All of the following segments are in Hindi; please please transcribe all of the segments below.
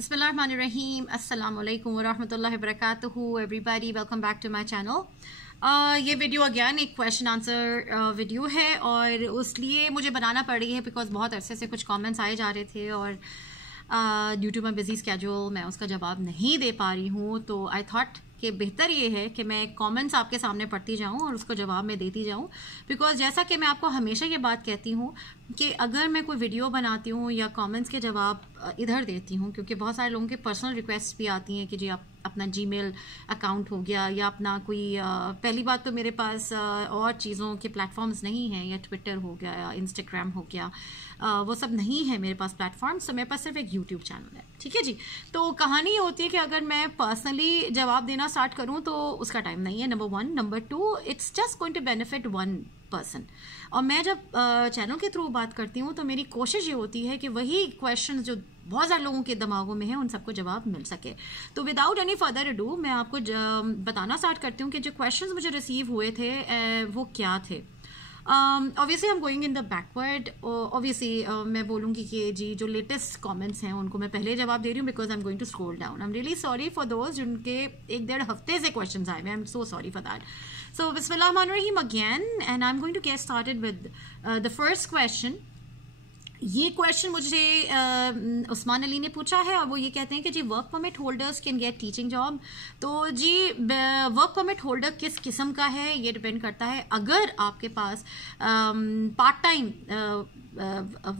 बिस्मिल्लाहिर्रहमानिर्रहीम, अस्सलामुअलैकुम वरहमतुल्लाहि वबरकातुहू। Everybody welcome back to my channel. ये वीडियो अगेन एक क्वेश्चन आंसर वीडियो है और उसलिए मुझे बनाना पड़ रही है बिकॉज बहुत अरसे से कुछ कमेंट्स आए जा रहे थे और due to my busy schedule मैं उसका जवाब नहीं दे पा रही हूँ। तो आई थॉट कि बेहतर ये है कि मैं कमेंट्स आपके सामने पढ़ती जाऊं और उसको जवाब में देती जाऊं, बिकॉज जैसा कि मैं आपको हमेशा ये बात कहती हूं कि अगर मैं कोई वीडियो बनाती हूं या कमेंट्स के जवाब इधर देती हूं, क्योंकि बहुत सारे लोगों के पर्सनल रिक्वेस्ट भी आती हैं कि जी आप अपना जीमेल अकाउंट हो गया या अपना कोई पहली बात तो मेरे पास और चीज़ों के प्लेटफॉर्म्स नहीं हैं, या ट्विटर हो गया या इंस्टाग्राम हो गया, वो सब नहीं है मेरे पास प्लेटफॉर्म्स। तो मेरे पास सिर्फ एक यूट्यूब चैनल है, ठीक है जी। तो कहानी ये होती है कि अगर मैं पर्सनली जवाब देना स्टार्ट करूं तो उसका टाइम नहीं है, number 1। Number 2, it's just going to benefit one person. और मैं जब चैनल के थ्रू बात करती हूँ तो मेरी कोशिश ये होती है कि वही क्वेश्चन जो बहुत सारे लोगों के दिमागों में है उन सबको जवाब मिल सके। तो विदाउट एनी फर्दर अडू मैं आपको बताना स्टार्ट करती हूँ कि जो क्वेश्चंस मुझे रिसीव हुए थे वो क्या थे। Obviously I am going in the backward. Obviously मैं बोलूँगी कि जी जो लेटेस्ट कमेंट्स हैं उनको मैं पहले जवाब दे रही हूँ because I am going to scroll down. I am really sorry for those जिनके 1-1.5 हफ्ते से क्वेश्चंस आए हैं। I am so sorry for that. So बिस्मिल्लाहिर्रहमानिर्रहीम again and I am going to get started with the first question. ये क्वेश्चन मुझे उस्मान अली ने पूछा है और वो ये कहते हैं कि जी work permit holders can get teaching job. तो जी वर्क परमिट होल्डर किस किस्म का है ये डिपेंड करता है। अगर आपके पास पार्ट टाइम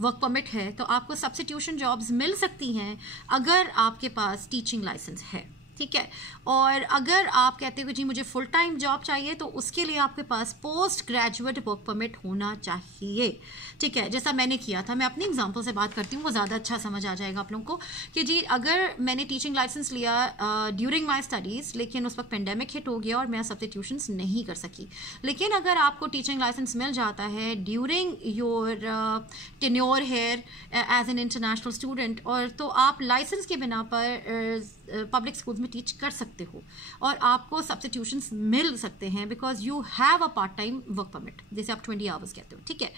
वर्क परमिट है तो आपको सब्स्टिट्यूशन जॉब्स मिल सकती हैं अगर आपके पास टीचिंग लाइसेंस है, ठीक है। और अगर आप कहते हो जी मुझे फुल टाइम जॉब चाहिए तो उसके लिए आपके पास पोस्ट ग्रेजुएट वर्क परमिट होना चाहिए, ठीक है, जैसा मैंने किया था। मैं अपनी एग्जांपल से बात करती हूँ, वो ज़्यादा अच्छा समझ आ जाएगा आप लोगों को कि जी अगर मैंने टीचिंग लाइसेंस लिया ड्यूरिंग माई स्टडीज़, लेकिन उस वक्त पेंडेमिक हिट हो गया और मैं सब्स्टिट्यूशंस नहीं कर सकी। लेकिन अगर आपको टीचिंग लाइसेंस मिल जाता है during your tenure here as an international student, और तो आप लाइसेंस के बिना पर पब्लिक स्कूल्स में टीच कर सकते हो और आपको सब्स्टिट्यूशंस मिल सकते हैं because you have a part time work permit, जैसे आप 20 आवर्स कहते हो, ठीक है।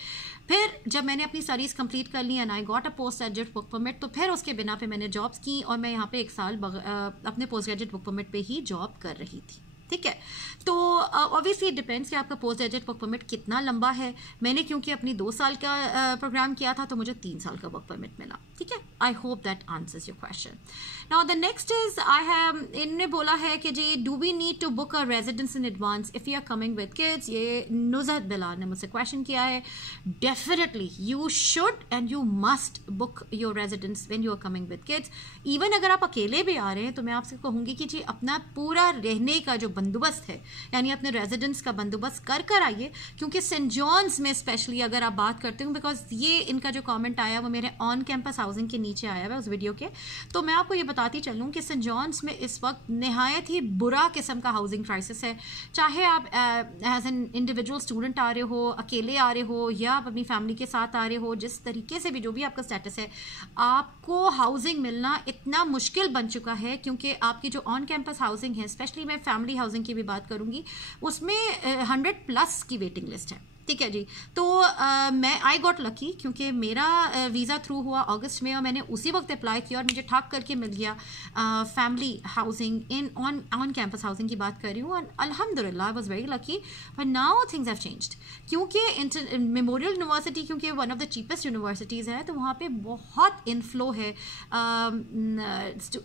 फिर जब मैंने अपनी स्टडीज़ कंप्लीट कर ली and I got a post graduate work permit, तो फिर उसके बिना पे मैंने जॉब्स की और मैं यहाँ पे 1 साल अपने पोस्ट ग्रेजुएट वर्क परमिट पे ही जॉब कर रही थी, ठीक है। तो ऑब्वियसली इट डिपेंड्स कि आपका पोस्ट ग्रेजुएट वर्क परमिट कितना लंबा है। मैंने क्योंकि अपनी 2 साल का प्रोग्राम किया था तो मुझे 3 साल का वर्क परमिट मिला, ठीक है। I hope that answers your question. Now the next is I have इनने बोला है कि जी do we need to book a residence in advance if you are coming with kids. ये नुज़हत बिलाल ने मुझसे क्वेश्चन किया है। Definitely you should and you must book your residence when you are coming with kids. Even अगर आप अकेले भी आ रहे हैं तो मैं आपसे कहूँगी कि जी अपना पूरा रहने का जो बंदोबस्त है यानी अपने रेजिडेंस का बंदोबस्त कर आइए, क्योंकि सेंट जॉन्स में स्पेशली अगर आप बात करते हो, बिकॉज ये इनका जो कमेंट आया वो मेरे ऑन कैंपस हाउसिंग के नीचे आया हुआ उस वीडियो के, तो मैं आपको ये बताती चलूँ कि सेंट जॉन्स में इस वक्त निहायत ही बुरा किस्म का हाउसिंग क्राइसिस है। चाहे आप एज एन इंडिविजुअल स्टूडेंट आ रहे हो, अकेले आ रहे हो, या आप अपनी फैमिली के साथ आ रहे हो, जिस तरीके से भी जो भी आपका स्टेटस है, आपको हाउसिंग मिलना इतना मुश्किल बन चुका है क्योंकि आपकी जो ऑन कैंपस हाउसिंग है, स्पेशली मैं फैमिली हाउसिंग की भी बात करूंगी, उसमें 100+ की वेटिंग लिस्ट है, ठीक है जी। तो मैं आई गॉट लकी क्योंकि मेरा वीज़ा थ्रू हुआ अगस्त में और मैंने उसी वक्त अप्लाई किया और मुझे ठाक करके मिल गया family housing in on campus housing की बात कर रही हूँ। अल्हम्दुलिल्लाह I was very lucky, but now things have changed क्योंकि मेमोरियल यूनिवर्सिटी क्योंकि one of the cheapest universities है, तो वहाँ पे बहुत इनफ्लो है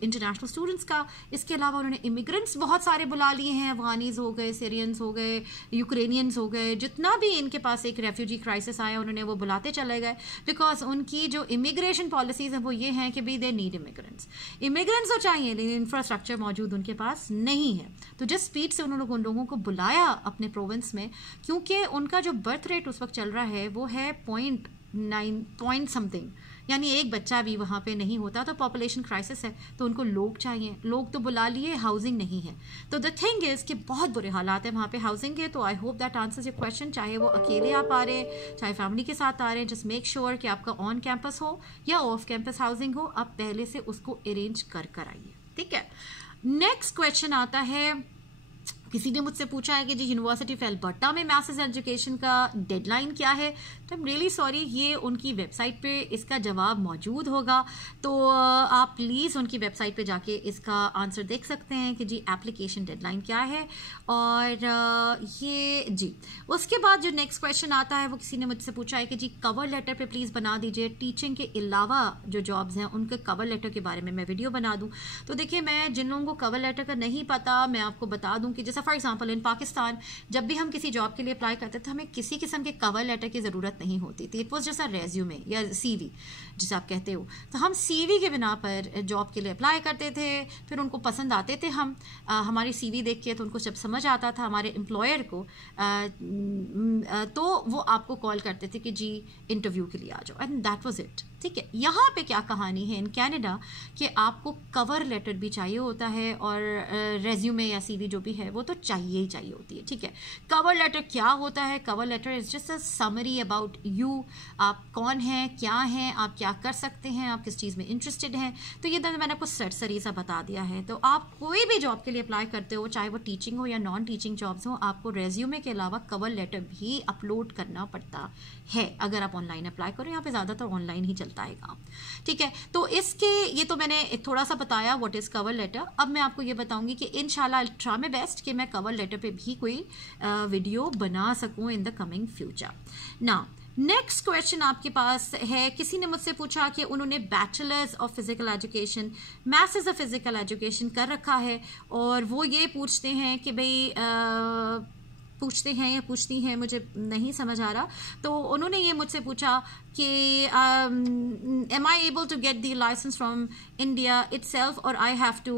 इंटरनेशनल स्टूडेंट्स का। इसके अलावा उन्होंने इमिग्रेंट्स बहुत सारे बुला लिए हैं, अफगानीज़ हो गए, सीरियंस हो गए, यूक्रेनियंस हो गए, जितना भी इनके पास एक रेफ्यूजी क्राइसिस आया उन्होंने वो बुलाते चले गए, बिकॉज उनकी जो इमिग्रेशन पॉलिसीज हैं वो ये हैं कि भी दे नीड इमिग्रेंट्स तो चाहिए लेकिन इंफ्रास्ट्रक्चर मौजूद उनके पास नहीं है। तो जिस स्पीड से उन्होंने उन लोगों को बुलाया अपने प्रोविंस में, क्योंकि उनका जो बर्थ रेट उस वक्त चल रहा है वो है 0.9 समथिंग, यानी एक बच्चा भी वहाँ पे नहीं होता, तो पॉपुलेशन क्राइसिस है, तो उनको लोग चाहिए, लोग तो बुला लिए, हाउसिंग नहीं है। तो द थिंग इज़ कि बहुत बुरे हालात हैं वहाँ पे हाउसिंग के। तो आई hope that answers your question. चाहे वो अकेले आप आ रहे हैं, चाहे फैमिली के साथ आ रहे हैं, जस्ट मेक श्योर कि आपका ऑन कैंपस हो या ऑफ कैंपस हाउसिंग हो, आप पहले से उसको अरेंज कर आइए, ठीक है। नेक्स्ट क्वेश्चन आता है किसी ने मुझसे पूछा है कि जी यूनिवर्सिटी ऑफ एल्बर्टा में मास्टर्स एजुकेशन का डेडलाइन क्या है, तो आई एम रियली सॉरी, ये उनकी वेबसाइट पे इसका जवाब मौजूद होगा, तो आप प्लीज़ उनकी वेबसाइट पे जाके इसका आंसर देख सकते हैं कि जी एप्लीकेशन डेडलाइन क्या है। और ये जी उसके बाद जो नेक्स्ट क्वेश्चन आता है वो किसी ने मुझसे पूछा है कि जी कवर लेटर पे प्लीज़ बना दीजिए, टीचिंग के अलावा जो जॉब्स हैं उनके कवर लेटर के बारे में मैं वीडियो बना दूँ। तो देखिए, मैं जिन लोगों को कवर लेटर का नहीं पता, मैं आपको बता दूँ कि फॉर एग्जाम्पल इन पाकिस्तान जब भी हम किसी जॉब के लिए अप्लाई करते थे, हमें किसी किस्म के कवर लेटर की ज़रूरत नहीं होती थी। इट वॉज जैसा रेज्यूमे या सीवी जिसे आप कहते हो, तो हम सीवी के बिना पर जॉब के लिए अप्लाई करते थे, फिर उनको पसंद आते थे हम हमारी सीवी देख के, तो उनको जब समझ आता था हमारे एम्प्लॉयर को तो वो आपको कॉल करते थे कि जी इंटरव्यू के लिए आ जाओ, एंड दैट वाज इट। ठीक है, यहाँ पे क्या कहानी है इन कनाडा कि आपको कवर लेटर भी चाहिए होता है और रेज्यूमे या सीवी जो भी है वो तो चाहिए ही चाहिए होती है। ठीक है, कवर लेटर क्या होता है? Cover letter is just a summary about you, आप कौन हैं, क्या हैं, आप क्या कर सकते हैं, आप किस चीज़ में इंटरेस्टेड हैं। तो ये तो मैंने आपको सरसरी सा बता दिया है। तो आप कोई भी जॉब के लिए अप्लाई करते हो, चाहे वो टीचिंग हो या नॉन टीचिंग जॉब्स हो, आपको रेज्यूमे के अलावा कवर लेटर भी अपलोड करना पड़ता है अगर आप ऑनलाइन अप्लाई करो। यहाँ पे ज़्यादातर ऑनलाइन ही चलता है काम। ठीक है, तो इसके ये तो मैंने थोड़ा सा बताया व्हाट इज़ कवर लेटर। अब मैं आपको ये बताऊंगी कि इंशाल्लाह I'll try my best कि मैं कवर लेटर पे भी कोई वीडियो बना सकूं in the coming future. Now next question आपके पास है, किसी ने मुझसे पूछा कि उन्होंने bachelors of physical education, masters of physical education कर रखा है, और वो ये पूछते हैं कि भाई पूछते हैं या पूछती हैं, मुझे नहीं समझ आ रहा। तो उन्होंने ये मुझसे पूछा कि am I able to get the licence from India itself और I have to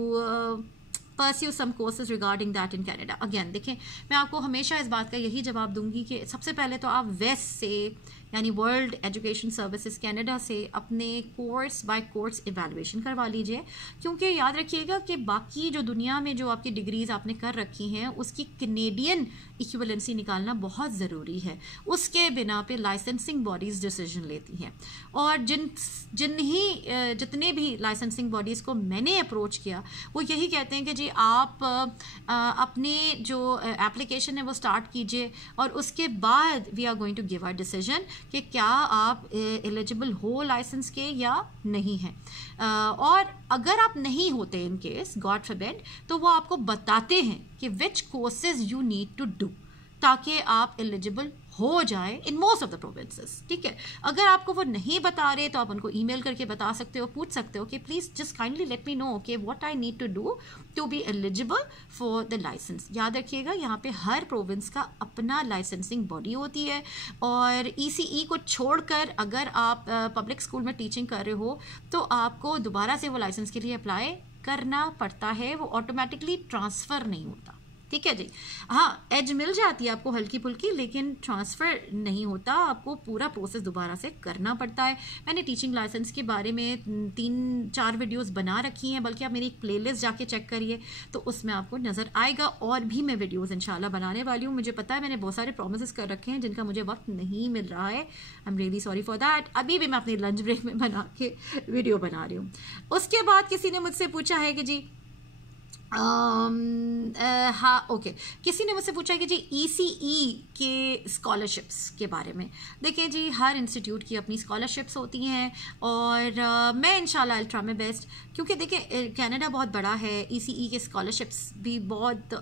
pursue some courses regarding that in Canada. Again देखें, मैं आपको हमेशा इस बात का यही जवाब दूंगी कि सबसे पहले तो आप वेस्ट से यानी वर्ल्ड एजुकेशन सर्विसेज कनाडा से अपने कोर्स बाय कोर्स इवैल्यूएशन करवा लीजिए, क्योंकि याद रखिएगा कि बाकी जो दुनिया में जो आपकी डिग्रीज आपने कर रखी हैं उसकी कनेडियन इक्विवेलेंसी निकालना बहुत ज़रूरी है। उसके बिना पे लाइसेंसिंग बॉडीज़ डिसीजन लेती हैं, और जितने भी लाइसेंसिंग बॉडीज़ को मैंने अप्रोच किया वो यही कहते हैं कि जी आप अपने जो एप्लीकेशन है वो स्टार्ट कीजिए, और उसके बाद we are going to give our decision कि क्या आप एलिजिबल हो लाइसेंस के या नहीं है। और अगर आप नहीं होते इन केस गॉड फॉरबिड, तो वो आपको बताते हैं कि which courses you need to do ताकि आप एलिजिबल हो जाए in most of the provinces. ठीक है, अगर आपको वो नहीं बता रहे तो आप उनको ईमेल करके बता सकते हो, पूछ सकते हो कि please just kindly let me know कि what I need to do to be eligible for the licence. याद रखिएगा, यहाँ पे हर प्रोविंस का अपना लाइसेंसिंग बॉडी होती है, और ECE को छोड़कर अगर आप पब्लिक स्कूल में टीचिंग कर रहे हो तो आपको दोबारा से वो लाइसेंस के लिए अप्लाई करना पड़ता है, वो ऑटोमेटिकली ट्रांसफ़र नहीं होता। ठीक है जी, हाँ एज मिल जाती है आपको हल्की फुल्की, लेकिन ट्रांसफ़र नहीं होता, आपको पूरा प्रोसेस दोबारा से करना पड़ता है। मैंने टीचिंग लाइसेंस के बारे में 3-4 वीडियोस बना रखी हैं, बल्कि आप मेरी एक प्लेलिस्ट जाके चेक करिए तो उसमें आपको नज़र आएगा, और भी मैं वीडियोस इंशाल्लाह बनाने वाली हूँ। मुझे पता है मैंने बहुत सारे प्रोमिस कर रखे हैं जिनका मुझे वक्त नहीं मिल रहा है, आई am really sorry for that. अभी भी मैं अपनी लंच ब्रेक में बना के वीडियो बना रही हूँ। उसके बाद किसी ने मुझसे पूछा है कि जी हाँ ओके, किसी ने मुझसे पूछा कि जी ECE के स्कॉलरशिप्स के बारे में। देखिए जी, हर इंस्टीट्यूट की अपनी स्कॉलरशिप्स होती हैं, और मैं इंशाल्लाह I'll try my best, क्योंकि देखिए कनाडा बहुत बड़ा है, ECE के स्कॉलरशिप्स भी बहुत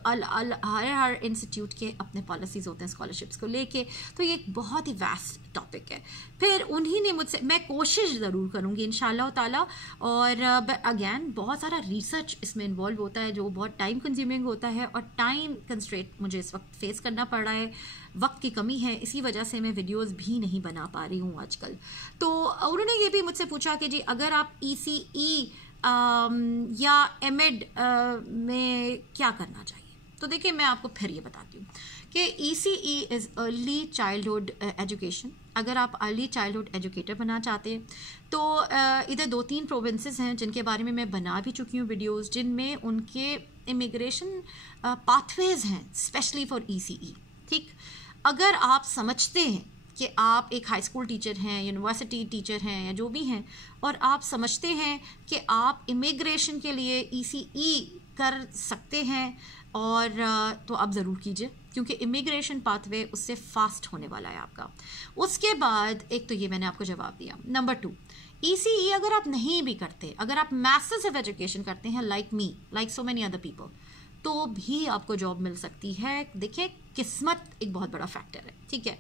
हर इंस्टीट्यूट के अपने पॉलिसीज़ होते हैं स्कॉलरशिप्स को लेके, तो ये एक बहुत ही वास्ट टॉपिक है। फिर उन्हीं ने मुझसे, मैं कोशिश ज़रूर करूँगी इंशाल्लाह ताला, और अगेन बहुत सारा रिसर्च इसमें इन्वॉल्व होता है जो बहुत टाइम कंज्यूमिंग होता है, और टाइम कंस्ट्रेंट मुझे इस वक्त फेस करना पड़ रहा है, वक्त की कमी है, इसी वजह से मैं वीडियोस भी नहीं बना पा रही हूँ आजकल। तो उन्होंने ये भी मुझसे पूछा कि जी अगर आप ECE या एमएड में क्या करना चाहिए, तो देखिए मैं आपको फिर ये बताती हूँ कि ECE is early childhood education. अगर आप अर्ली चाइल्डहुड एजुकेटर बनना चाहते हैं तो इधर 2-3 प्रोविंसेस हैं जिनके बारे में मैं बना भी चुकी हूँ वीडियोस, जिनमें उनके इमिग्रेशन पाथवेज हैं स्पेशली फॉर ECE। ठीक, अगर आप समझते हैं कि आप एक हाई स्कूल टीचर हैं, यूनिवर्सिटी टीचर हैं, या जो भी हैं, और आप समझते हैं कि आप इमिग्रेशन के लिए ECE कर सकते हैं और तो आप ज़रूर कीजिए, क्योंकि इमिग्रेशन पाथवे उससे फास्ट होने वाला है आपका। उसके बाद एक तो ये मैंने आपको जवाब दिया। नंबर 2, ECE अगर आप नहीं भी करते, अगर आप मास्टर्स ऑफ एजुकेशन करते हैं like me, like so many other people, तो भी आपको जॉब मिल सकती है। देखिए, किस्मत एक बहुत बड़ा फैक्टर है, ठीक है।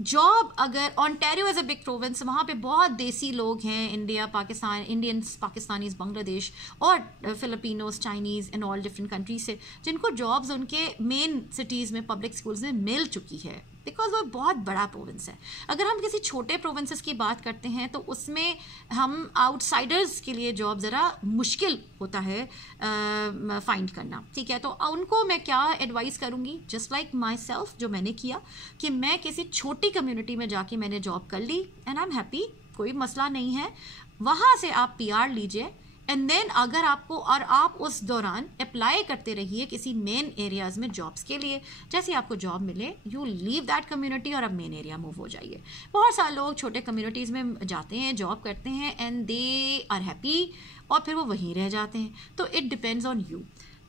जॉब अगर Ontario as a big province, वहाँ पे बहुत देसी लोग हैं, इंडिया, पाकिस्तान, इंडियंस, पाकिस्तानीज, बांग्लादेश और Filipinos, Chinese in all different countries से, जिनको जॉब्स उनके मेन सिटीज़ में पब्लिक स्कूल्स में मिल चुकी है, बिकॉज वो बहुत बड़ा प्रोविंस है। अगर हम किसी छोटे प्रोविंसेस की बात करते हैं तो उसमें हम आउटसाइडर्स के लिए जॉब ज़रा मुश्किल होता है फाइंड करना, ठीक है। तो उनको मैं क्या एडवाइस करूँगी, जस्ट लाइक माई सेल्फ, जो मैंने किया कि मैं किसी छोटी कम्युनिटी में जाके मैंने जॉब कर ली एंड आई एम हैप्पी, कोई मसला नहीं है। वहाँ से आप PR लीजिए एंड देन अगर आपको, और आप उस दौरान अप्लाई करते रहिए किसी मेन एरियाज़ में जॉब्स के लिए। जैसे आपको जॉब मिले, यू लीव दैट कम्युनिटी और आप मेन एरिया मूव हो जाइए। बहुत सारे लोग छोटे कम्युनिटीज़ में जाते हैं, जॉब करते हैं एंड दे आर हैप्पी, और फिर वो वहीं रह जाते हैं। तो इट डिपेंड्स ऑन यू।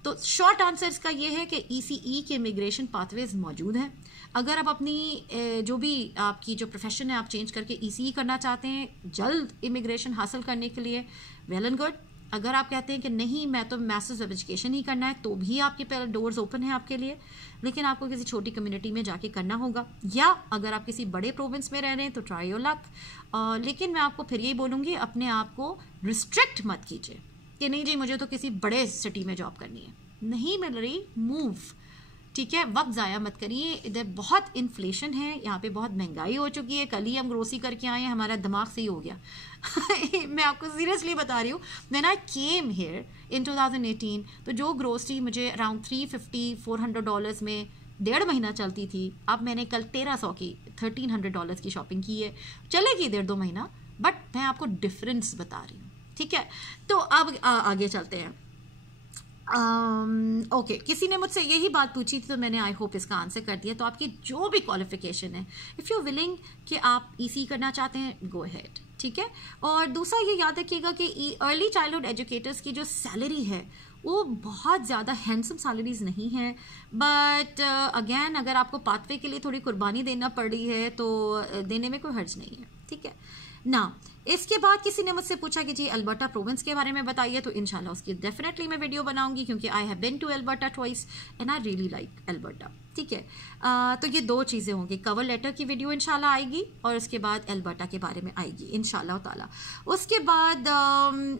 तो शॉर्ट आंसर इसका ये है कि ECE के इमिग्रेशन पाथवेज मौजूद हैं। अगर आप अपनी जो भी आपकी जो प्रोफेशन है आप चेंज करके ECE करना चाहते हैं जल्द इमिग्रेशन हासिल करने के लिए, वेल एंड गुड। अगर आप कहते हैं कि नहीं, मैं तो मास्टर्स ऑफ एजुकेशन ही करना है, तो भी आपके पहले डोर्स ओपन है आपके लिए, लेकिन आपको किसी छोटी कम्युनिटी में जाके करना होगा। या अगर आप किसी बड़े प्रोविंस में रह रहे हैं तो ट्राई योर लक। लेकिन मैं आपको फिर यही बोलूँगी, अपने आप को रिस्ट्रिक्ट मत कीजिए कि नहीं जी मुझे तो किसी बड़े सिटी में जॉब करनी है, नहीं मिल रही, मूव, ठीक है। वक्त ज़ाया मत करिए। इधर बहुत इन्फ्लेशन है, यहाँ पे बहुत महंगाई हो चुकी है। कल ही हम ग्रोसरी करके आए हैं, हमारा दिमाग सही हो गया। मैं आपको सीरियसली बता रही हूँ, when I came here in 2018, तो जो ग्रोसरी मुझे अराउंड $350-400 में 1.5 महीना चलती थी, अब मैंने कल 1300 की, $1300 की शॉपिंग की है। चलेगी 1.5-2 महीना, बट मैं आपको डिफरेंस बता रही हूँ, ठीक है। तो अब आगे चलते हैं। ओके, किसी ने मुझसे यही बात पूछी थी, तो मैंने आई होप इसका आंसर कर दिया। तो आपकी जो भी क्वालिफिकेशन है, इफ़ यू विलिंग कि आप ECE करना चाहते हैं, गो अहेड, ठीक है। और दूसरा ये याद रखिएगा कि अर्ली चाइल्डहुड एजुकेटर्स की जो सैलरी है वो बहुत ज़्यादा हैंडसम सैलरीज नहीं है, बट अगेन अगर आपको पाथवे के लिए थोड़ी कुर्बानी देना पड़ रही है तो देने में कोई हर्ज नहीं है, ठीक है ना। इसके बाद किसी ने मुझसे पूछा कि जी अल्बर्टा प्रोविंस के बारे में बताइए, तो इंशाल्लाह उसकी डेफिनेटली मैं वीडियो बनाऊंगी, क्योंकि I have been to Alberta twice and I really like Alberta, ठीक है। तो ये 2 चीज़ें होंगी, कवर लेटर की वीडियो इंशाल्लाह आएगी और उसके बाद अल्बर्टा के बारे में आएगी इंशाल्लाह ताला। उसके बाद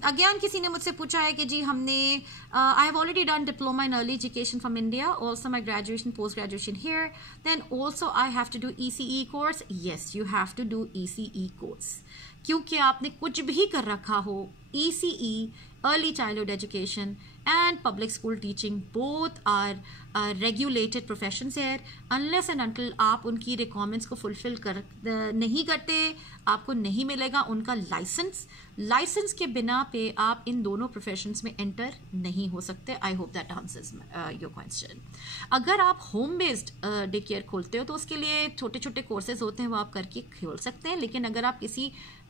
अगेन किसी ने मुझसे पूछा है कि जी हमने I have already done diploma in early education from India, also my graduation, post graduation here, then also I have to do ECE course. Yes, you have to do ECE course, क्योंकि आपने कुछ भी कर रखा हो, ECE, early childhood education and public school teaching, both are regulated professions है। अनलेस एंड अनटिल आप उनकी रिक्वायरमेंट्स को फुलफिल नहीं करते, आपको नहीं मिलेगा उनका लाइसेंस। लाइसेंस के बिना पे आप इन दोनों प्रोफेशंस में एंटर नहीं हो सकते। आई hope that answers your question. अगर आप होम बेस्ड डे केयर खोलते हो तो उसके लिए छोटे छोटे कोर्सेज होते हैं, वो आप करके खोल सकते हैं। लेकिन अगर आप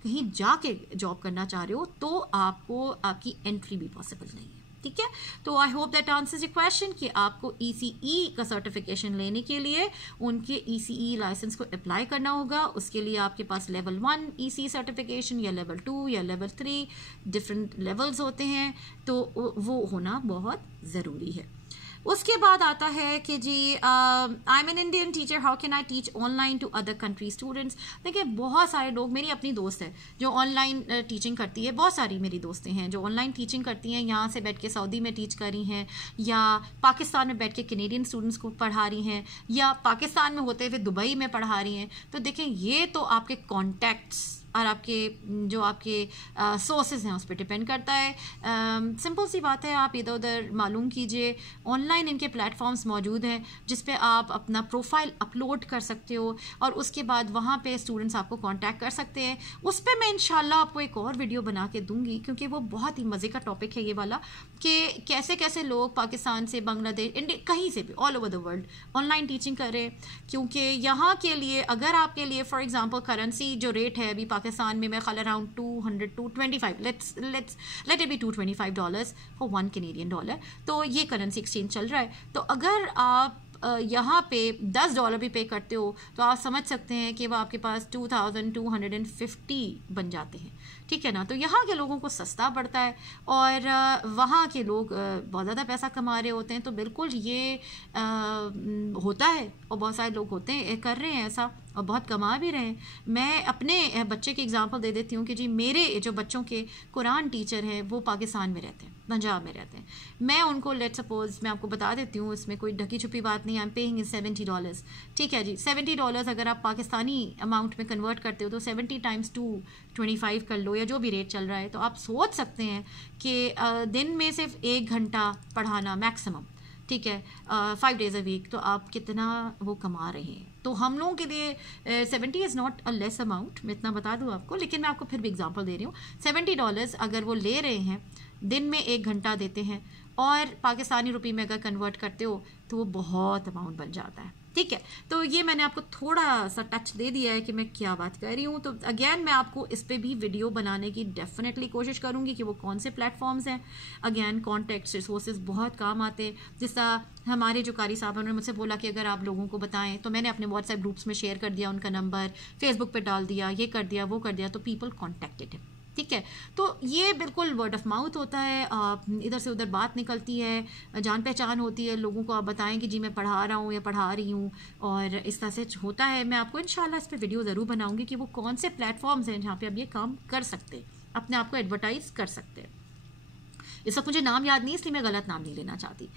कहीं जाके जॉब करना चाह रहे हो तो आपको आपकी एंट्री भी पॉसिबल नहीं है, ठीक है। तो आई hope that answers your question कि आपको ECE का सर्टिफिकेशन लेने के लिए उनके ECE लाइसेंस को अप्लाई करना होगा। उसके लिए आपके पास लेवल 1 ECE सर्टिफिकेशन या लेवल 2 या लेवल 3 डिफरेंट लेवल्स होते हैं, तो वो होना बहुत ज़रूरी है। उसके बाद आता है कि जी I am an Indian teacher, how can I teach online to other country students. देखिए बहुत सारे लोग, मेरी अपनी दोस्त है जो ऑनलाइन टीचिंग करती है, बहुत सारी मेरी दोस्तें हैं जो ऑनलाइन टीचिंग करती हैं, यहाँ से बैठ के सऊदी में टीच कर रही हैं, या पाकिस्तान में बैठ के कैनेडियन स्टूडेंट्स को पढ़ा रही हैं, या पाकिस्तान में होते हुए दुबई में पढ़ा रही हैं। तो देखें ये तो आपके कॉन्टैक्ट्स और आपके जो आपके सोर्सेज हैं उस पर डिपेंड करता है। सिंपल सी बात है, आप इधर उधर मालूम कीजिए, ऑनलाइन इनके प्लेटफॉर्म्स मौजूद हैं जिस पे आप अपना प्रोफाइल अपलोड कर सकते हो और उसके बाद वहाँ पे स्टूडेंट्स आपको कांटेक्ट कर सकते हैं। उस पर मैं इंशाल्लाह आपको एक और वीडियो बना के दूंगी, क्योंकि वो बहुत ही मज़े का टॉपिक है ये वाला, कि कैसे कैसे लोग पाकिस्तान से, बांग्लादेश, इंडिया, कहीं से भी all over the world online teaching कर रहे हैं। क्योंकि यहाँ के लिए, अगर आपके लिए फॉर एग्जांपल करेंसी जो रेट है अभी पाकिस्तान में मैं ख्याल around 200 to 25, let it be $225 for $1 तो ये करेंसी एक्सचेंज चल रहा है। तो अगर आप यहाँ पे $10 भी पे करते हो तो आप समझ सकते हैं कि वो आपके पास 2250 बन जाते हैं, ठीक है ना। तो यहाँ के लोगों को सस्ता पड़ता है और वहाँ के लोग बहुत ज़्यादा पैसा कमा रहे होते हैं। तो बिल्कुल ये होता है और बहुत सारे लोग होते हैं कर रहे हैं ऐसा और बहुत कमा भी रहे हैं। मैं अपने बच्चे की एग्जांपल दे देती हूँ कि जी मेरे जो बच्चों के कुरान टीचर हैं वो पाकिस्तान में रहते हैं, पंजाब में रहते हैं। मैं उनको लेट सपोज मैं आपको बता देती हूँ, इसमें कोई ढकी छुपी बात नहीं, आई एम पेइंग $70, ठीक है जी। $70 अगर आप पाकिस्तानी अमाउंट में कन्वर्ट करते हो तो 70 × 225 कर लो या जो भी रेट चल रहा है। तो आप सोच सकते हैं कि दिन में सिर्फ 1 घंटा पढ़ाना मैक्सिमम, ठीक है, 5 days a week, तो आप कितना वो कमा रहे हैं। तो हम लोगों के लिए 70 is not a less amount, मैं इतना बता दूं आपको, लेकिन मैं आपको फिर भी एग्जांपल दे रही हूँ। $70 अगर वो ले रहे हैं, दिन में 1 घंटा देते हैं और पाकिस्तानी रुपये में अगर कन्वर्ट करते हो तो वो बहुत अमाउंट बन जाता है, ठीक है। तो ये मैंने आपको थोड़ा सा टच दे दिया है कि मैं क्या बात कर रही हूँ। तो अगेन मैं आपको इस पे भी वीडियो बनाने की डेफिनेटली कोशिश करूँगी कि वो कौन से प्लेटफॉर्म्स हैं। अगेन कॉन्टेक्ट रिसोर्सेज बहुत काम आते हैं। जिस तरह हमारे जो कारी साहब उन्होंने मुझसे बोला कि अगर आप लोगों को बताएं, तो मैंने अपने व्हाट्सएप ग्रुप्स में शेयर कर दिया, उनका नंबर फेसबुक पे डाल दिया, ये कर दिया वो कर दिया, तो पीपल कॉन्टेक्टेड हिम, ठीक है। तो ये बिल्कुल वर्ड ऑफ माउथ होता है, इधर से उधर बात निकलती है, जान पहचान होती है, लोगों को आप बताएं कि जी मैं पढ़ा रहा हूँ या पढ़ा रही हूँ, और इस तरह से होता है। मैं आपको इंशाल्लाह इस पर वीडियो ज़रूर बनाऊंगी कि वो कौन से प्लेटफॉर्म्स हैं जहाँ पे आप ये काम कर सकते हैं, अपने आप को एडवर्टाइज कर सकते हैं। इस वक्त मुझे नाम याद नहीं, इसलिए मैं गलत नाम नहीं लेना चाहती।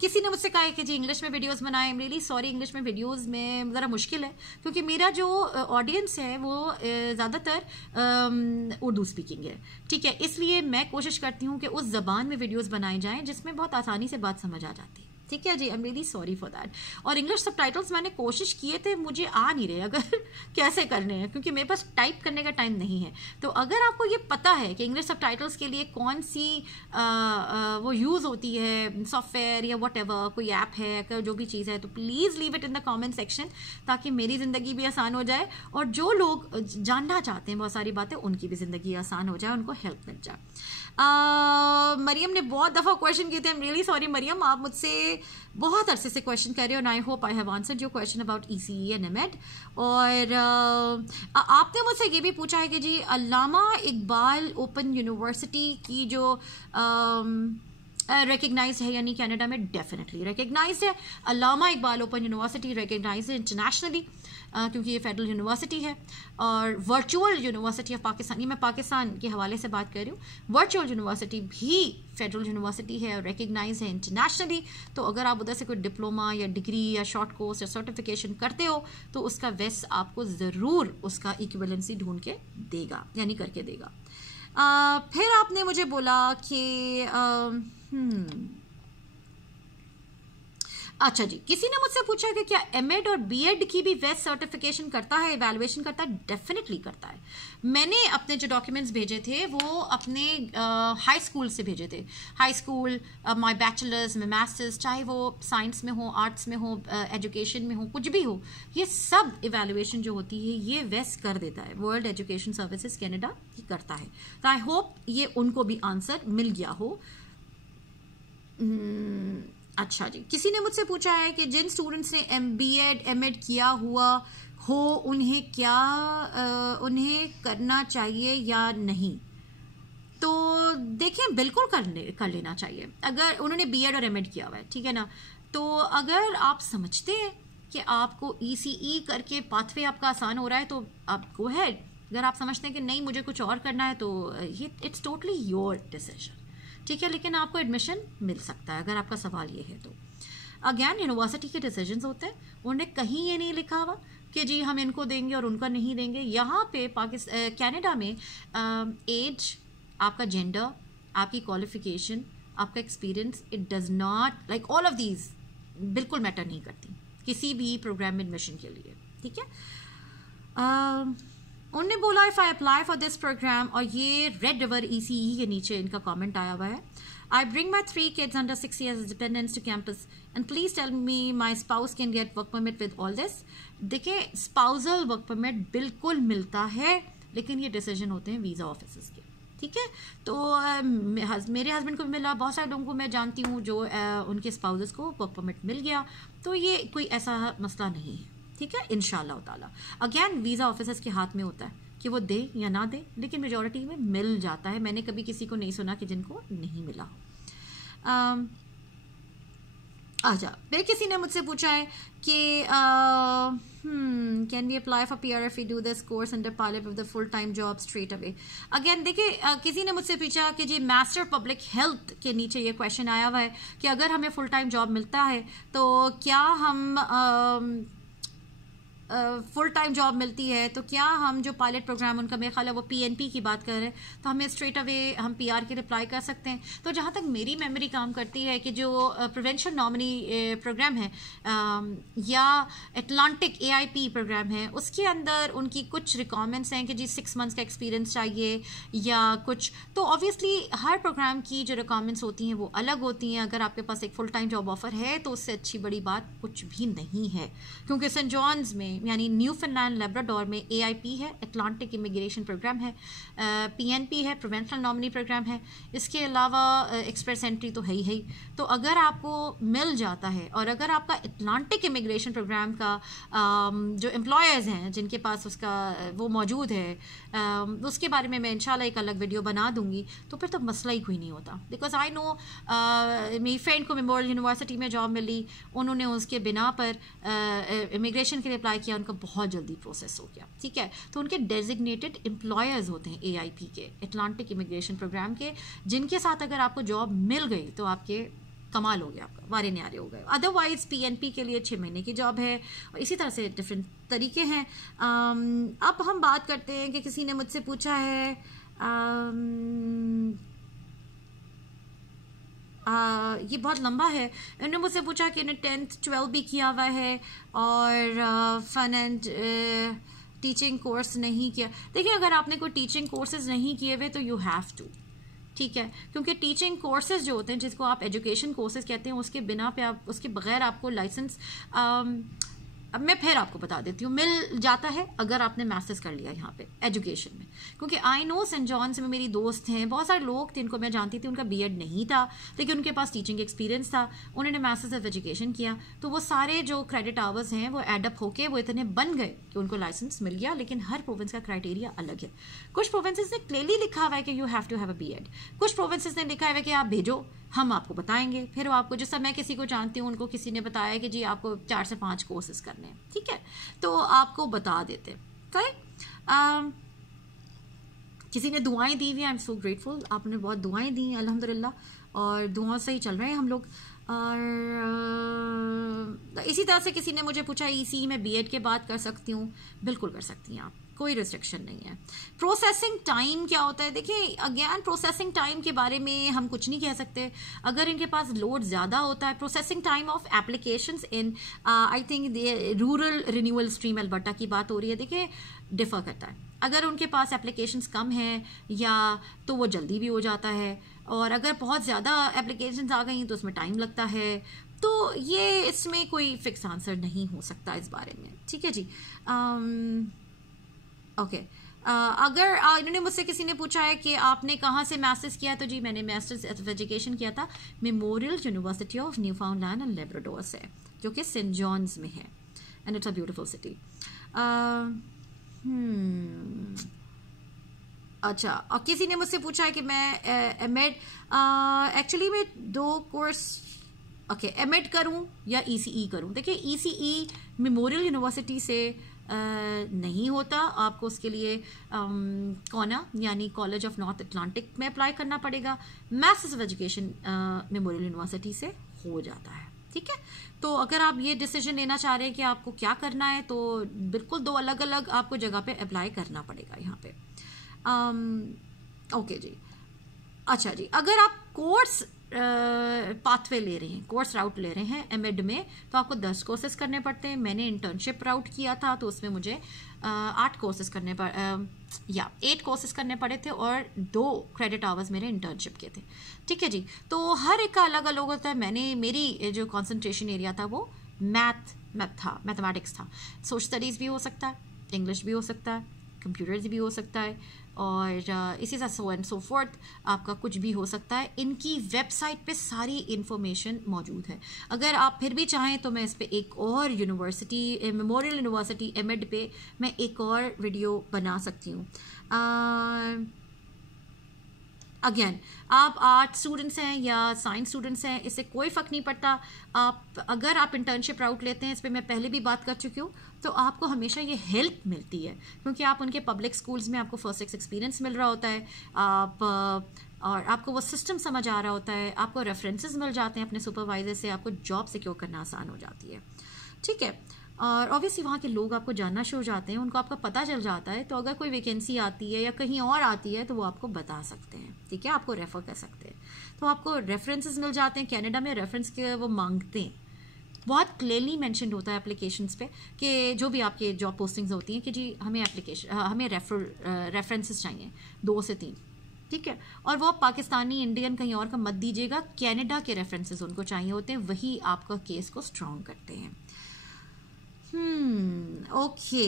किसी ने मुझसे कहा है कि जी इंग्लिश में वीडियोस बनाएं। आई एम रियली सॉरी, इंग्लिश में वीडियोस में ज़रा मुश्किल है क्योंकि मेरा जो ऑडियंस है वो ज़्यादातर उर्दू स्पीकिंग है, ठीक है। इसलिए मैं कोशिश करती हूँ कि उस ज़बान में वीडियोज़ बनाई जाएँ जिसमें बहुत आसानी से बात समझ आ जाती है, ठीक है जी। I am really sorry for that. और इंग्लिश सबटाइटल्स मैंने कोशिश किए थे, मुझे आ नहीं रहे अगर कैसे करने हैं, क्योंकि मेरे पास टाइप करने का टाइम नहीं है। तो अगर आपको ये पता है कि इंग्लिश सबटाइटल्स के लिए कौन सी वो यूज़ होती है, सॉफ्टवेयर या व्हाटएवर, कोई ऐप है, अगर जो भी चीज़ है, तो please leave it in the comment section ताकि मेरी ज़िंदगी भी आसान हो जाए और जो लोग जानना चाहते हैं बहुत सारी बातें, उनकी भी ज़िंदगी आसान हो जाए, उनको हेल्प मिल जाए। मरियम ने बहुत दफ़ा क्वेश्चन किए थे। I am really sorry Mariam, आप मुझसे बहुत अरसे से क्वेश्चन कर रहे हो, and I hope I have answered your question about ECE and MEd. और आपने मुझसे ये भी पूछा है कि जी अल्लामा इकबाल ओपन यूनिवर्सिटी की जो रिकग्नाइज है यानी कनाडा में, डेफिनेटली रिकग्नाइज है। अल्लामा इकबाल ओपन यूनिवर्सिटी रिकग्नाइज है इंटरनेशनली क्योंकि ये फेडरल यूनिवर्सिटी है और वर्चुअल यूनिवर्सिटी ऑफ पाकिस्तान, ये मैं पाकिस्तान के हवाले से बात कर रही हूँ, वर्चुअल यूनिवर्सिटी भी फेडरल यूनिवर्सिटी है और रिकग्नाइज है इंटरनेशनली। तो अगर आप उधर से कोई डिप्लोमा या डिग्री या शॉर्ट कोर्स या सर्टिफिकेशन करते हो तो उसका वेस्ट आपको ज़रूर उसका इक्विवेलेंसी ढूंढ के देगा, यानी करके देगा। फिर आपने मुझे बोला कि अच्छा जी, किसी ने मुझसे पूछा कि क्या एमएड और बीएड की भी वेस्ट सर्टिफिकेशन करता है, इवैल्यूएशन करता है? डेफिनेटली करता है। मैंने अपने जो डॉक्यूमेंट्स भेजे थे वो अपने हाई स्कूल से भेजे थे। High school, my bachelors, my masters, चाहे वो साइंस में हो, आर्ट्स में हो, एजुकेशन में हो, कुछ भी हो, ये सब इवैल्यूएशन जो होती है ये वेस्ट कर देता है। वर्ल्ड एजुकेशन सर्विसेज कनाडा ये करता है। तो आई होप ये उनको भी आंसर मिल गया हो। अच्छा जी, किसी ने मुझसे पूछा है कि जिन स्टूडेंट्स ने बीएड एमएड किया हुआ हो उन्हें क्या उन्हें करना चाहिए या नहीं? तो देखिए बिल्कुल कर लेना चाहिए अगर उन्होंने बीएड और एमएड किया हुआ है, ठीक है ना। तो अगर आप समझते हैं कि आपको ECE करके पाथवे आपका आसान हो रहा है तो आप गो अहेड। अगर आप समझते हैं कि नहीं मुझे कुछ और करना है तो ये इट्स टोटली योर डिसीजन, ठीक है। लेकिन आपको एडमिशन मिल सकता है अगर आपका सवाल ये है तो। अगेन यूनिवर्सिटी के डिसीजंस होते हैं, उन्हें कहीं ये नहीं लिखा हुआ कि जी हम इनको देंगे और उनका नहीं देंगे। यहाँ पे कनाडा में एज, आपका जेंडर, आपकी क्वालिफिकेशन, आपका experience, it does not like all of these बिल्कुल मैटर नहीं करती किसी भी प्रोग्राम में एडमिशन के लिए, ठीक है। उन्होंने बोला if I apply for this programme, और ये रेड रिवर ECE के नीचे इनका कमेंट आया हुआ है, I bring my 3 kids under 6 years as dependents to campus and please tell me my spouse can get work permit with all this. देखिए स्पाउजल वर्क परमिट बिल्कुल मिलता है, लेकिन ये डिसीजन होते हैं वीज़ा ऑफिसर्स के, ठीक है। तो मेरे हस्बैंड को भी मिला, बहुत सारे लोगों को मैं जानती हूँ जो उनके स्पाउसेस को वर्क परमिट मिल गया, तो ये कोई ऐसा मसला नहीं है, ठीक है, इंशाल्लाह ताला। अगेन वीज़ा ऑफिसर्स के हाथ में होता है कि वो दे या ना दे, लेकिन मेजॉरिटी में मिल जाता है। मैंने कभी किसी को नहीं सुना कि जिनको नहीं मिला। अच्छा, फिर किसी ने मुझसे पूछा है कि can we apply for PR if we do this course under pilot with the full time job straight away? Again देखिए, किसी ने मुझसे पूछा कि जी मास्टर पब्लिक हेल्थ के नीचे ये क्वेश्चन आया हुआ है कि अगर हमें फुल टाइम जॉब मिलता है तो क्या हम फुल टाइम जॉब मिलती है तो क्या हम जो पायलट प्रोग्राम उनका मेरे ख्याल है वो PNP की बात कर रहे हैं, तो हमें स्ट्रेट अवे हम PR के अप्लाई कर सकते हैं। तो जहाँ तक मेरी मेमोरी काम करती है कि जो प्रोवेंशन नॉमिनी प्रोग्राम है या अटलांटिक AIP प्रोग्राम है, उसके अंदर उनकी कुछ रिक्वायरमेंट्स हैं कि जी 6 मंथ्स का एक्सपीरियंस चाहिए या कुछ, तो ऑब्वियसली हर प्रोग्राम की जो रिक्वायरमेंट्स होती हैं वो अलग होती हैं। अगर आपके पास एक फुल टाइम जॉब ऑफर है तो उससे अच्छी बड़ी बात कुछ भी नहीं है, क्योंकि सेंट जॉन्स में यानी न्यूफाउंडलैंड लेब्राडोर में AIP है, अटलांटिक इमिग्रेशन प्रोग्राम है, PNP है, प्रोवेंशनल नॉमिनी प्रोग्राम है, इसके अलावा एक्सप्रेस एंट्री तो है ही। तो अगर आपको मिल जाता है और अगर आपका अटलांटिक इमिग्रेशन प्रोग्राम का जो एम्प्लॉयर्स हैं जिनके पास उसका वो मौजूद है, उसके बारे में मैं इंशाल्लाह एक अलग वीडियो बना दूंगी, तो फिर तो मसला ही कोई नहीं होता। बिकॉज आई नो मेरी फ्रेंड को मेमोरियल यूनिवर्सिटी में जॉब मिली, उन्होंने उसके बिना पर इमिग्रेशन के लिए अप्लाई किया, उनका बहुत जल्दी प्रोसेस हो गया, ठीक है। तो उनके डेजिग्नेटेड एम्प्लॉयर्स होते हैं AIP के, अटलांटिक इमिग्रेशन प्रोग्राम के, जिनके साथ अगर आपको जॉब मिल गई तो आपके कमाल हो गया, आपका वारे न्यारे हो गए। अदरवाइज PNP के लिए 6 महीने की जॉब है, और इसी तरह से डिफरेंट तरीके हैं। अब हम बात करते हैं कि किसी ने मुझसे पूछा है ये बहुत लंबा है, उन्होंने मुझसे पूछा कि इन्हें 10th 12 भी किया हुआ है और फन एंड टीचिंग कोर्स नहीं किया। देखिए, अगर आपने कोई टीचिंग कोर्सेज नहीं किए हुए तो यू हैव टू, ठीक है, क्योंकि टीचिंग कोर्सेज जो होते हैं जिसको आप एजुकेशन कोर्सेज कहते हैं, उसके बिना पे आप उसके बगैर आपको लाइसेंस अब मैं फिर आपको बता देती हूँ, मिल जाता है अगर आपने मास्टर्स कर लिया यहाँ पे एजुकेशन में। क्योंकि आई नो सेंट जॉन्स में मेरी दोस्त हैं, बहुत सारे लोग थे इनको मैं जानती थी, उनका B.Ed नहीं था लेकिन उनके पास टीचिंग एक्सपीरियंस था, उन्होंने मास्टर्स ऑफ एजुकेशन किया, तो वो सारे जो क्रेडिट आवर्स हैं वो एडअप होके वो इतने बन गए कि उनको लाइसेंस मिल गया। लेकिन हर प्रोविंस का क्राइटेरिया अलग है। कुछ प्रोविंसेस ने क्लियरली लिखा हुआ है कि you have to have a B.Ed, कुछ प्रोविंसेस ने लिखा है कि आप भेजो, हम आपको बताएंगे। फिर वो आपको, जैसा मैं किसी को जानती हूँ, उनको किसी ने बताया कि जी आपको 4 से 5 कोर्सेज करने हैं, ठीक है, तो आपको बता देते हैं। किसी ने दुआएं दी हुई, आई एम सो ग्रेटफुल, आपने बहुत दुआएं दी अल्हम्दुलिल्लाह, और दुआओं से ही चल रहे हैं हम लोग। और इसी तरह से किसी ने मुझे पूछा ECE में B.Ed के बाद कर सकती हूँ, बिल्कुल कर सकती हैं आप, कोई रिस्ट्रिक्शन नहीं है। प्रोसेसिंग टाइम क्या होता है? देखिए, अगेन प्रोसेसिंग टाइम के बारे में हम कुछ नहीं कह सकते। अगर इनके पास लोड ज़्यादा होता है, processing time of applications in I think rural renewal stream Alberta की बात हो रही है, देखिए डिफर करता है। अगर उनके पास एप्लीकेशंस कम हैं या तो वो जल्दी भी हो जाता है, और अगर बहुत ज़्यादा एप्लीकेशंस आ गई तो उसमें टाइम लगता है। तो ये इसमें कोई फिक्स आंसर नहीं हो सकता इस बारे में, ठीक है जी। ओके, अगर इन्होंने मुझसे किसी ने पूछा है कि आपने कहाँ से मास्टर्स किया, तो जी मैंने मास्टर्स ऑफ एजुकेशन किया था memorial university of Newfoundland and Labrador से, जो कि सेंट जॉन्स में है, and it's a beautiful city. अच्छा, और किसी ने मुझसे पूछा है कि मैं एमएड, एक्चुअली मैं 2 कोर्स, ओके, एमएड करूं या ECE करूं। देखिए, ECE मेमोरियल यूनिवर्सिटी से नहीं होता, आपको उसके लिए कॉना यानी कॉलेज ऑफ नॉर्थ अटलांटिक में अप्लाई करना पड़ेगा। Masters of education memorial university से हो जाता है, ठीक है। तो अगर आप ये डिसीजन लेना चाह रहे हैं कि आपको क्या करना है, तो बिल्कुल 2 अलग अलग आपको जगह पे अप्लाई करना पड़ेगा यहाँ पे। ओके जी। अच्छा जी, अगर आप कोर्स पाथवे ले रहे हैं, कोर्स राउट ले रहे हैं एमएड में, तो आपको 10 कोर्सेज करने पड़ते हैं। मैंने इंटर्नशिप राउट किया था तो उसमें मुझे 8 कोर्सेज करने 8 कोर्सेज करने पड़े थे और 2 क्रेडिट आवर्स मेरे इंटर्नशिप के थे। ठीक है जी, तो हर एक का अलग अलग होता है। मेरी जो कंसंट्रेशन एरिया था वो मैथमेटिक्स था। सोशल स्टडीज़ भी हो सकता है, इंग्लिश भी हो सकता है, कंप्यूटर्स भी हो सकता है, और इसी तरह सो एंड सो फोर्थ आपका कुछ भी हो सकता है। इनकी वेबसाइट पे सारी इन्फॉर्मेशन मौजूद है। अगर आप फिर भी चाहें तो मैं इस पे एक और यूनिवर्सिटी, मेमोरियल यूनिवर्सिटी एमएड पे मैं एक और वीडियो बना सकती हूँ। अगेन, आप आर्ट स्टूडेंट्स हैं या साइंस स्टूडेंट्स हैं, इससे कोई फ़र्क नहीं पड़ता। अगर आप इंटर्नशिप राउट लेते हैं, इस पर मैं पहले भी बात कर चुकी हूँ, तो आपको हमेशा ये हेल्प मिलती है क्योंकि आप उनके पब्लिक स्कूल्स में आपको फर्स्ट एक्सपीरियंस मिल रहा होता है, और आपको वो सिस्टम समझ आ रहा होता है, आपको रेफरेंसेस मिल जाते हैं अपने सुपरवाइजर से, आपको जॉब सिक्योर करना आसान हो जाती है। ठीक है, और ऑब्वियसली वहाँ के लोग आपको जानना शुरू हो जाते हैं, उनको आपका पता चल जाता है, तो अगर कोई वैकेंसी आती है या कहीं और आती है तो वो आपको बता सकते हैं। ठीक है, आपको रेफ़र कर सकते हैं, तो आपको रेफरेंसेस मिल जाते हैं। कनाडा में रेफरेंस के वो मांगते हैं, बहुत क्लियरली मेंशन्ड होता है एप्लीकेशंस पे कि जो भी आपके जॉब पोस्टिंग्स होती हैं कि जी हमें रेफरेंसेस चाहिए 2 से 3। ठीक है, और वो पाकिस्तानी, इंडियन कहीं और का मत दीजिएगा, कनाडा के रेफरेंसेस उनको चाहिए होते हैं, वही आपका केस को स्ट्रॉन्ग करते हैं। ओके,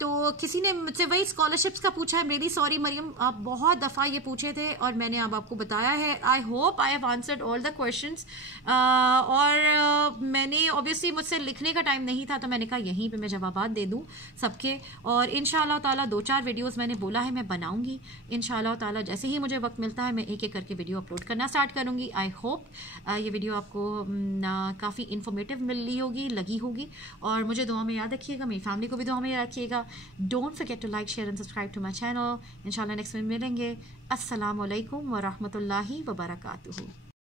तो किसी ने मुझसे वही स्कॉलरशिप्स का पूछा है। रियली सॉरी मरियम, आप बहुत दफ़ा ये पूछे थे और मैंने अब आपको बताया है। I hope I have answered all the questions. और मैंने ऑब्वियसली मुझसे लिखने का टाइम नहीं था तो मैंने कहा यहीं पे मैं जवाबात दे दूँ सबके, और इंशाल्लाह ताला 2-4 वीडियोस मैंने बोला है मैं बनाऊंगी इंशाल्लाह ताला। जैसे ही मुझे वक्त मिलता है मैं एक एक करके वीडियो अपलोड करना स्टार्ट करूँगी। आई होप ये वीडियो आपको काफ़ी इन्फॉर्मेटिव लगी होगी, और मुझे दुआ में याद रखिएगा, मेरी फैमिली को भी दुआ में याद रखिएगा। Don't forget to like, share and subscribe to my channel. इंशाल्लाह नेक्स्ट में मिलेंगे। अस्सलाम वालेकुम व रहमतुल्लाहि व बरकातुहू।